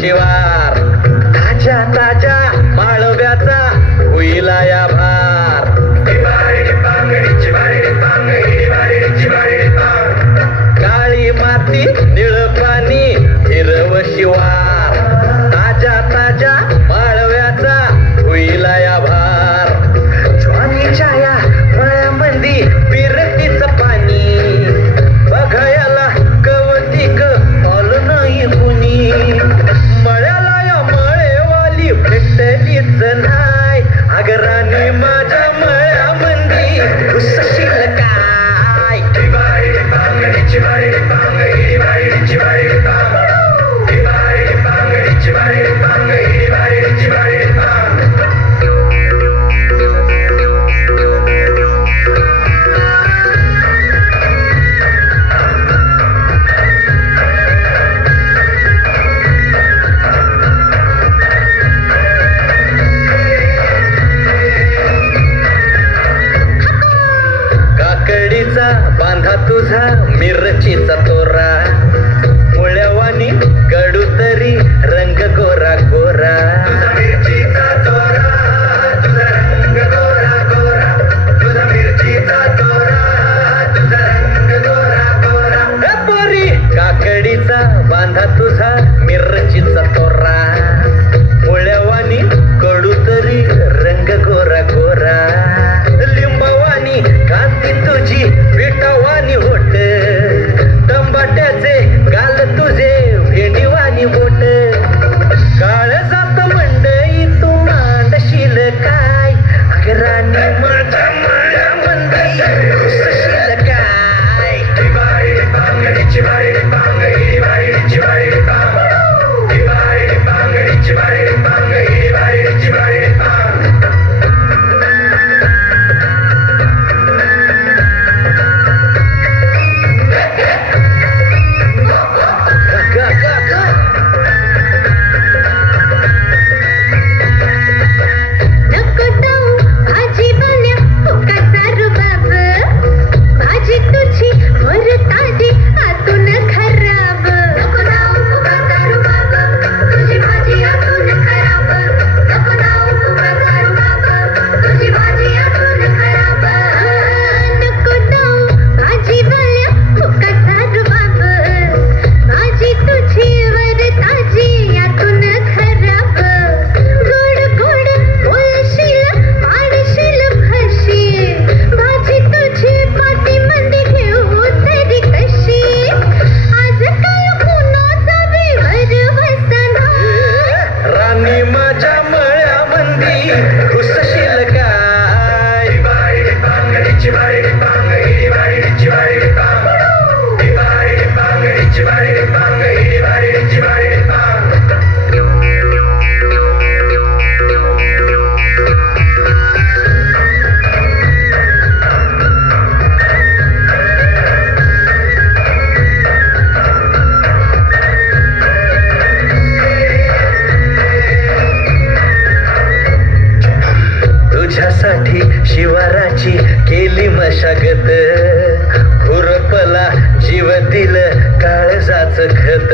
Siwa. बांधा तुझा मिरचीचा तोरा. मुळ्यावानी कडू तरी रंग Gora Gora. de los tres here. जगत खुरपला जीव दिल काळजाच खत.